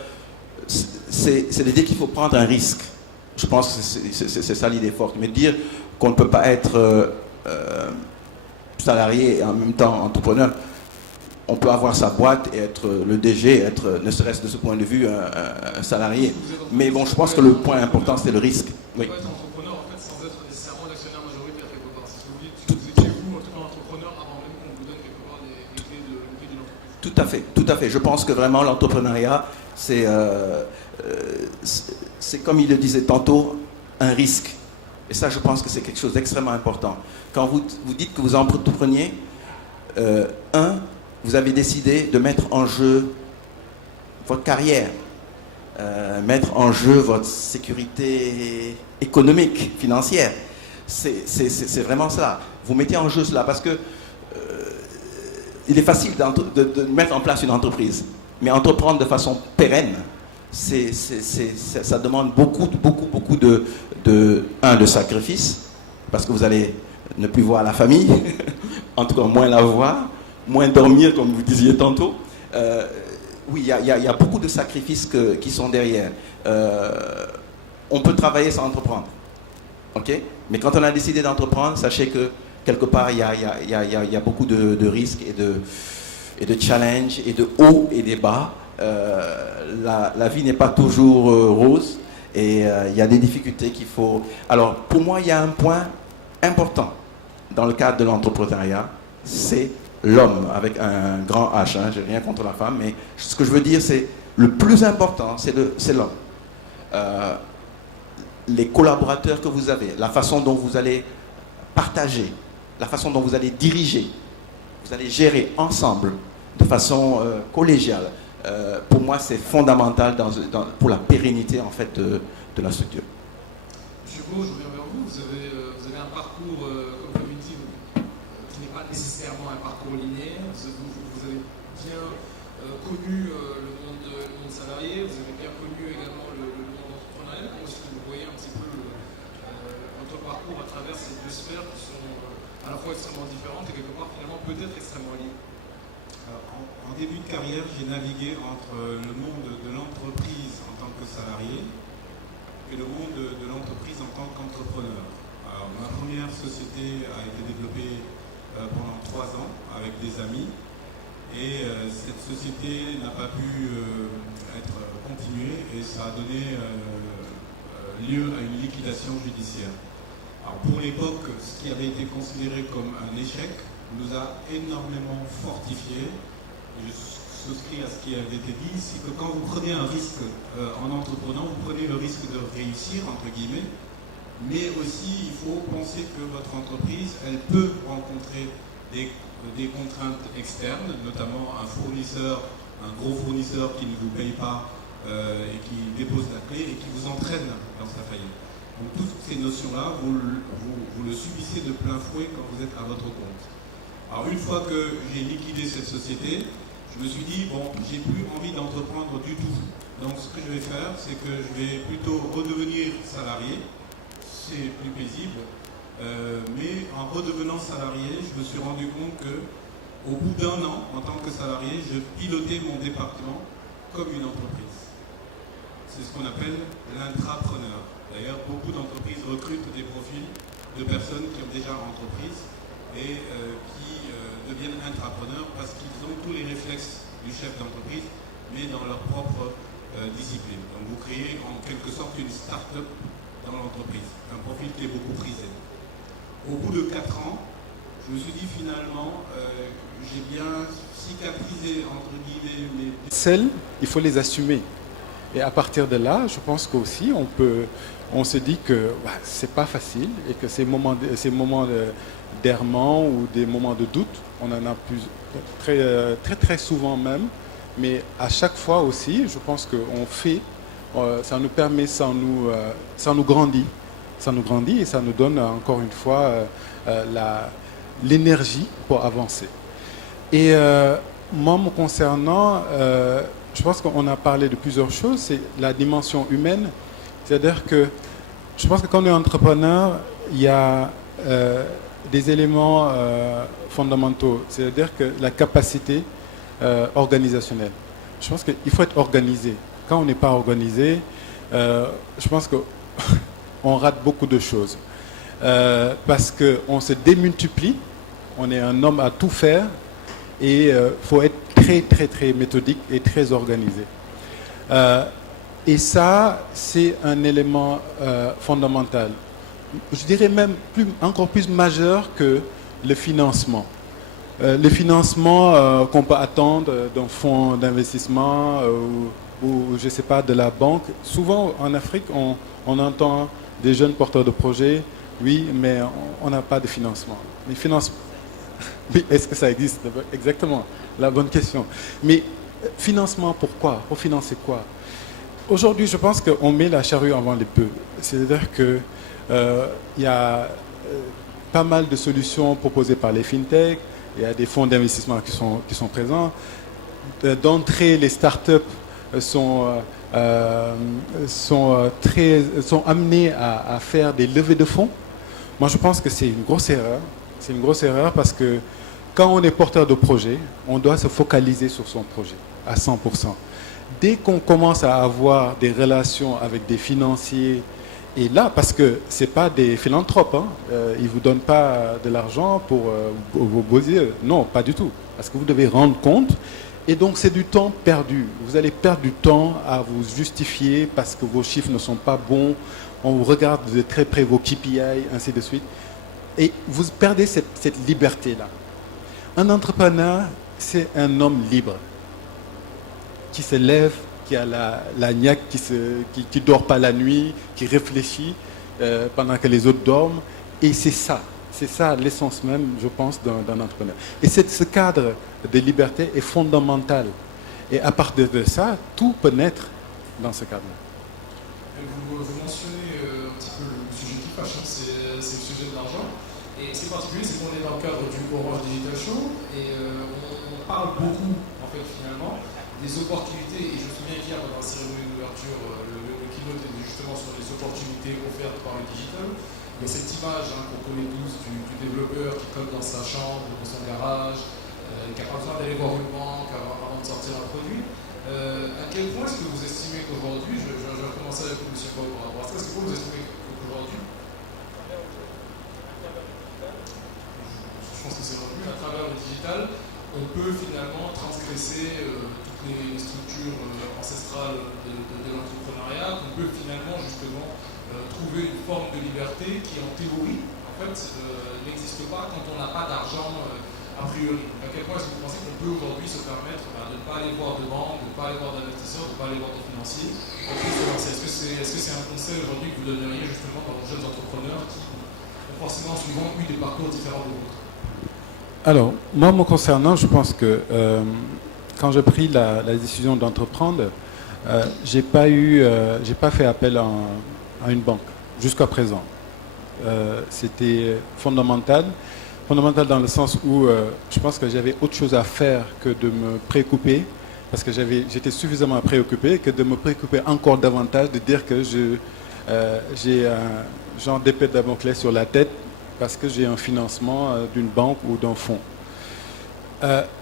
c'est l'idée qu'il faut prendre un risque. Je pense que c'est ça l'idée forte. Mais dire qu'on ne peut pas être salarié et en même temps entrepreneur, on peut avoir sa boîte et être le DG, être, ne serait-ce de ce point de vue, un salarié. Mais bon, je pense que le point important, c'est le risque. On Oui. peut être entrepreneur en fait sans être nécessairement l'actionnaire majoritaire quelque part. C'est ce que vous dites, vous étiez vous en tout cas entrepreneur avant même qu'on vous donne quelque part les clés d'une entreprise. Tout à fait, tout à fait. Je pense que vraiment l'entrepreneuriat, c'est comme il le disait tantôt, un risque. Et ça, je pense que c'est quelque chose d'extrêmement important. Quand vous dites que vous entrepreniez, vous avez décidé de mettre en jeu votre carrière, mettre en jeu votre sécurité économique, financière. C'est vraiment ça. Vous mettez en jeu cela parce que il est facile de mettre en place une entreprise, mais entreprendre de façon pérenne, ça demande beaucoup de sacrifices, parce que vous allez ne plus voir la famille, en tout cas moins la voir, moins dormir, comme vous disiez tantôt. Oui, il y a beaucoup de sacrifices qui sont derrière. On peut travailler sans entreprendre, ok? Mais quand on a décidé d'entreprendre, sachez que quelque part, il y a beaucoup de risques et de challenges et de hauts et des bas. La vie n'est pas toujours rose et il y a des difficultés qu'il faut... Alors, pour moi, il y a un point important dans le cadre de l'entrepreneuriat, c'est l'homme, avec un grand H. Hein, j'ai rien contre la femme, mais ce que je veux dire, c'est le plus important, c'est l'homme. Les collaborateurs que vous avez, la façon dont vous allez partager, la façon dont vous allez diriger, vous allez gérer ensemble de façon collégiale. Pour moi, c'est fondamental pour la pérennité en fait de la structure. Monsieur Beau, je reviens vers vous. Vous avez un parcours, comme vous le dites, qui n'est pas nécessairement un parcours linéaire. Vous avez bien connu le monde salarié, vous avez bien connu également le monde entrepreneurial. Comment est-ce que vous voyez un petit peu votre parcours à travers ces deux sphères qui sont à la fois extrêmement différentes et quelque part finalement peut-être extrêmement liées? En début de carrière, j'ai navigué entre le monde de l'entreprise en tant que salarié et le monde de l'entreprise en tant qu'entrepreneur. Alors, ma première société a été développée pendant 3 ans avec des amis et cette société n'a pas pu être continuée et ça a donné lieu à une liquidation judiciaire. Alors, pour l'époque, ce qui avait été considéré comme un échec nous a énormément fortifiés. Je souscris à ce qui a été dit, c'est que quand vous prenez un risque en entreprenant, vous prenez le risque de réussir, entre guillemets, mais aussi il faut penser que votre entreprise, elle peut rencontrer des contraintes externes, notamment un fournisseur, un gros fournisseur qui ne vous paye pas et qui dépose la clé et qui vous entraîne dans sa faillite. Donc toutes ces notions-là, vous le subissez de plein fouet quand vous êtes à votre compte. Alors une fois que j'ai liquidé cette société, je me suis dit, bon, j'ai plus envie d'entreprendre du tout. Donc ce que je vais faire, c'est que je vais plutôt redevenir salarié. C'est plus paisible. Mais en redevenant salarié, je me suis rendu compte qu'au bout d'1 an, en tant que salarié, je pilotais mon département comme une entreprise. C'est ce qu'on appelle l'intrapreneur. D'ailleurs, beaucoup d'entreprises recrutent des profils de personnes qui ont déjà entreprise et qui deviennent intrapreneurs parce qu'ils ont tous les réflexes du chef d'entreprise, mais dans leur propre discipline. Donc vous créez en quelque sorte une start-up dans l'entreprise, un profil qui est beaucoup prisé. Au bout de 4 ans, je me suis dit finalement, j'ai bien cicatrisé, entre guillemets, mes... Celles, il faut les assumer. Et à partir de là, je pense qu'aussi, on se dit que c'est pas facile et que ces moments d'errement ou des moments de doute, on en a très souvent même, mais à chaque fois aussi, je pense qu'on fait, ça nous permet, ça nous grandit et ça nous donne encore une fois l'énergie pour avancer. Et moi, me concernant, je pense qu'on a parlé de plusieurs choses, c'est la dimension humaine, c'est-à-dire que je pense que quand on est entrepreneur, il y a des éléments fondamentaux, c'est-à-dire que la capacité organisationnelle. Je pense qu'il faut être organisé. Quand on n'est pas organisé, je pense qu'on rate beaucoup de choses. Parce qu'on se démultiplie, on est un homme à tout faire, Et il faut être très, très, très méthodique et très organisé. Et ça, c'est un élément fondamental. Je dirais même encore plus majeur que le financement. Le financement qu'on peut attendre d'un fonds d'investissement ou, je ne sais pas, de la banque. Souvent, en Afrique, on entend des jeunes porteurs de projets, oui, mais on n'a pas de financement. Les financements, oui, est-ce que ça existe? Exactement, la bonne question. Mais financement, pourquoi? Pour financer quoi? Aujourd'hui, je pense qu'on met la charrue avant les bœufs. C'est-à-dire qu'il y a pas mal de solutions proposées par les fintechs. Il y a des fonds d'investissement qui sont présents. D'entrée, les startups sont amenés à faire des levées de fonds. Moi, je pense que c'est une grosse erreur. C'est une grosse erreur parce que quand on est porteur de projet, on doit se focaliser sur son projet à 100%. Dès qu'on commence à avoir des relations avec des financiers, et là, parce que ce n'est pas des philanthropes, hein, ils ne vous donnent pas de l'argent pour vos beaux yeux. Non, pas du tout. Parce que vous devez rendre compte. Et donc, c'est du temps perdu. Vous allez perdre du temps à vous justifier parce que vos chiffres ne sont pas bons. On vous regarde de très près vos KPI, ainsi de suite. Et vous perdez cette liberté-là. Un entrepreneur, c'est un homme libre qui se lève, qui a la niaque, qui dort pas la nuit, qui réfléchit pendant que les autres dorment. Et c'est ça l'essence même, je pense, d'un entrepreneur. Et ce cadre de liberté est fondamental. Et à partir de ça, tout peut naître dans ce cadre-là. Vous mentionnez un petit peu le sujet qui fâche, hein, c'est le sujet de l'argent. Et ce qui est particulier, c'est qu'on est dans le cadre du Orange Digital Show et on parle beaucoup, en fait, finalement, des opportunités. Et je me souviens qu'hier, dans la cérémonie d'ouverture, le keynote était justement sur les opportunités offertes par le digital. Il y a cette image qu'on connaît tous du développeur qui code dans sa chambre, dans son garage, qui n'a pas besoin d'aller voir une banque avant de sortir un produit. À quel point est-ce que vous estimez qu'aujourd'hui, je vais commencer avec M. Paul par rapport à ça, est-ce que vous estimez qu'aujourd'hui, je pense que c'est revenu, à travers le digital, on peut finalement transgresser toutes les structures ancestrales de l'entrepreneuriat, qu'on peut finalement justement trouver une forme de liberté qui en théorie, en fait, n'existe pas quand on n'a pas d'argent a priori. À quel point est-ce que vous pensez qu'on peut aujourd'hui se permettre de ne pas aller voir de banque, de ne pas aller voir d'investisseurs, de ne pas aller voir de financiers? Est-ce que c'est un conseil aujourd'hui que vous donneriez justement aux jeunes entrepreneurs qui ont forcément souvent eu des parcours différents de vôtres? Alors, moi, me concernant, je pense que quand j'ai pris la décision d'entreprendre, j'ai pas fait appel à une banque jusqu'à présent. C'était fondamental dans le sens où je pense que j'avais autre chose à faire que de me préoccuper, parce que j'étais suffisamment préoccupé que de me préoccuper encore davantage, de dire que j'ai un genre d'épée de Damoclès sur la tête parce que j'ai un financement d'une banque ou d'un fonds.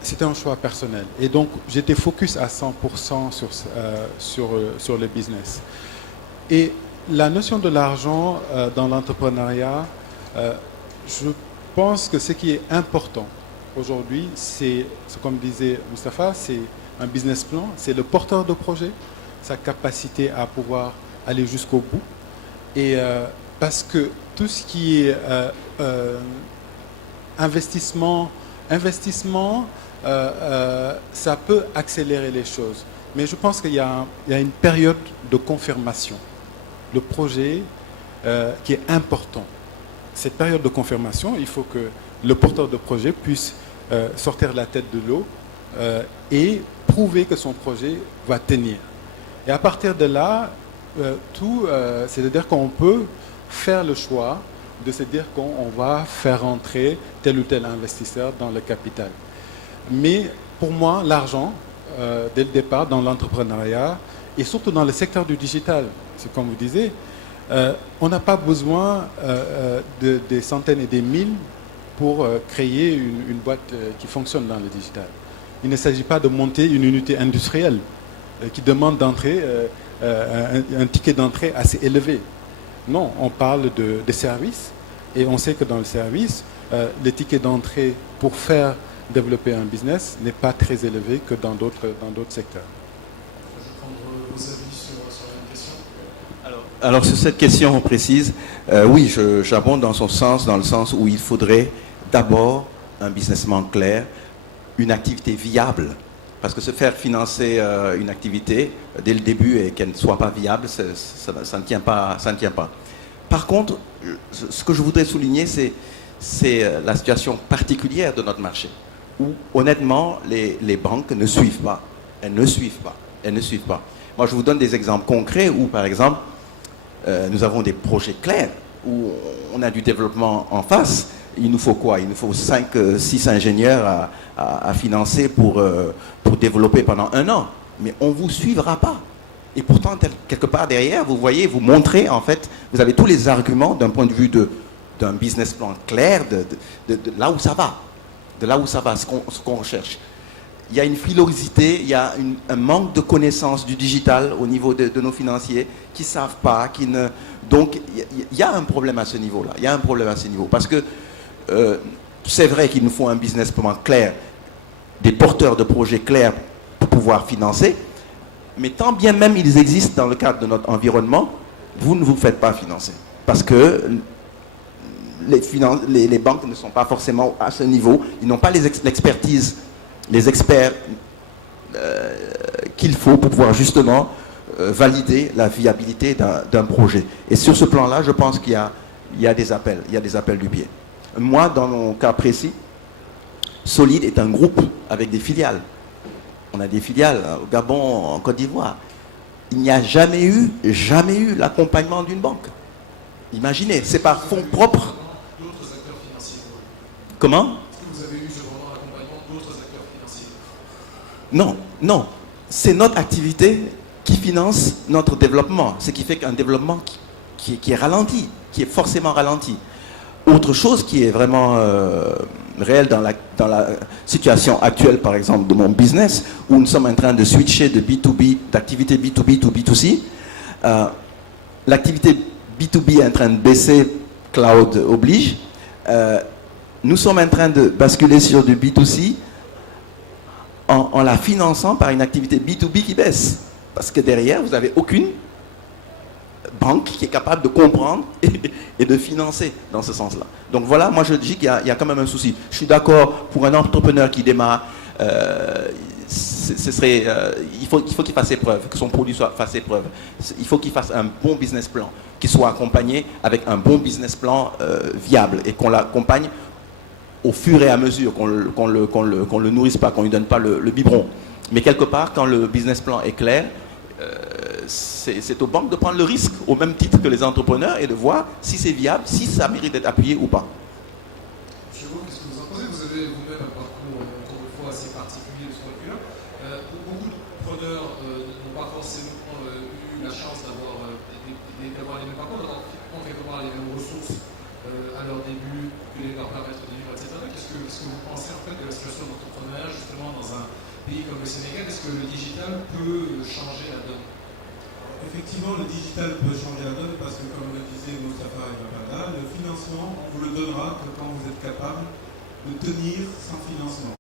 C'était un choix personnel. Et donc, j'étais focus à 100% sur le business. Et la notion de l'argent dans l'entrepreneuriat, je pense que ce qui est important aujourd'hui, c'est, comme disait Moustapha, c'est un business plan, c'est le porteur de projet, sa capacité à pouvoir aller jusqu'au bout. Et parce que tout ce qui est investissement, ça peut accélérer les choses. Mais je pense qu'il y a une période de confirmation. Le projet qui est important. Cette période de confirmation, il faut que le porteur de projet puisse sortir la tête de l'eau et prouver que son projet va tenir. Et à partir de là, c'est-à-dire qu'on peut faire le choix de se dire qu'on va faire entrer tel ou tel investisseur dans le capital. Mais pour moi, l'argent, dès le départ, dans l'entrepreneuriat, et surtout dans le secteur du digital, c'est comme vous disiez, on n'a pas besoin des centaines et des mille pour créer une boîte qui fonctionne dans le digital. Il ne s'agit pas de monter une unité industrielle qui demande d'entrée un ticket d'entrée assez élevé. Non, on parle de services et on sait que dans le service, les tickets d'entrée pour faire développer un business n'est pas très élevé que dans d'autres secteurs. Je vais prendre vos avis sur la même question. Alors sur cette question précise, oui, j'abonde dans son sens, dans le sens où il faudrait d'abord un businessman clair, une activité viable. Parce que se faire financer une activité dès le début et qu'elle ne soit pas viable, ça ne tient pas. Par contre, ce que je voudrais souligner, c'est la situation particulière de notre marché, où honnêtement, les banques ne suivent pas. Elles ne suivent pas. Moi, je vous donne des exemples concrets où, par exemple, nous avons des projets clairs, où on a du développement en face. Il nous faut quoi? Il nous faut 5, 6 ingénieurs à financer pour développer pendant 1 an. Mais on ne vous suivra pas. Et pourtant, quelque part derrière, vous voyez, vous montrez, en fait, vous avez tous les arguments d'un point de vue d'un business plan clair, de là où ça va. De là où ça va, ce qu'on recherche. Il y a une frilosité, il y a un manque de connaissance du digital au niveau de nos financiers qui ne savent pas, donc il y a un problème à ce niveau-là. Il y a un problème à ce niveau. Parce que c'est vrai qu'il nous faut un business plan clair, des porteurs de projets clairs pour pouvoir financer, mais tant bien même ils existent dans le cadre de notre environnement, vous ne vous faites pas financer. Parce que les banques ne sont pas forcément à ce niveau, ils n'ont pas l'expertise, les experts qu'il faut pour pouvoir justement valider la viabilité d'un projet. Et sur ce plan-là, je pense qu'il y a des appels du pied. Moi, dans mon cas précis, Solid est un groupe avec des filiales. On a des filiales au Gabon, en Côte d'Ivoire. Il n'y a jamais eu l'accompagnement d'une banque. Imaginez, c'est par fonds propres. D'autres acteurs financiers. Comment? Est-ce que vous avez eu cependant l'accompagnement d'autres acteurs financiers? Non. C'est notre activité qui finance notre développement. Ce qui fait qu'un développement qui est ralenti, qui est forcément ralenti. Autre chose qui est vraiment réelle dans la situation actuelle, par exemple, de mon business, où nous sommes en train de switcher de B2B, d'activité B2B to B2C. L'activité B2B est en train de baisser, cloud oblige. Nous sommes en train de basculer sur du B2C en la finançant par une activité B2B qui baisse. Parce que derrière, vous n'avez aucune banque qui est capable de comprendre et de financer dans ce sens-là. Donc voilà, moi je dis qu'il y a quand même un souci. Je suis d'accord, pour un entrepreneur qui démarre, il faut qu'il fasse ses preuves, que son produit fasse ses preuves. Il faut qu'il fasse un bon business plan, qu'il soit accompagné avec un bon business plan viable et qu'on l'accompagne au fur et à mesure, qu'on le nourrisse pas, qu'on lui donne pas le biberon. Mais quelque part, quand le business plan est clair, c'est aux banques de prendre le risque au même titre que les entrepreneurs et de voir si c'est viable, si ça mérite d'être appuyé ou pas. Chez vous, qu'est-ce que vous en pensez? Vous avez vous-même un parcours, encore une fois, assez particulier de ce point de vue-là. Beaucoup d'entrepreneurs n'ont pas forcément eu la chance d'avoir les mêmes parcours, d'avoir quelque part les mêmes ressources à leur début, que leur permettre de vivre, etc. Qu'est-ce que vous pensez en fait de la situation d'entrepreneuriat justement dans un pays comme le Sénégal? Est-ce que le digital peut changer la donne? Effectivement, le digital peut changer la donne parce que, comme le disait Moustapha et Mabada, le financement, on vous le donnera que quand vous êtes capable de tenir sans financement.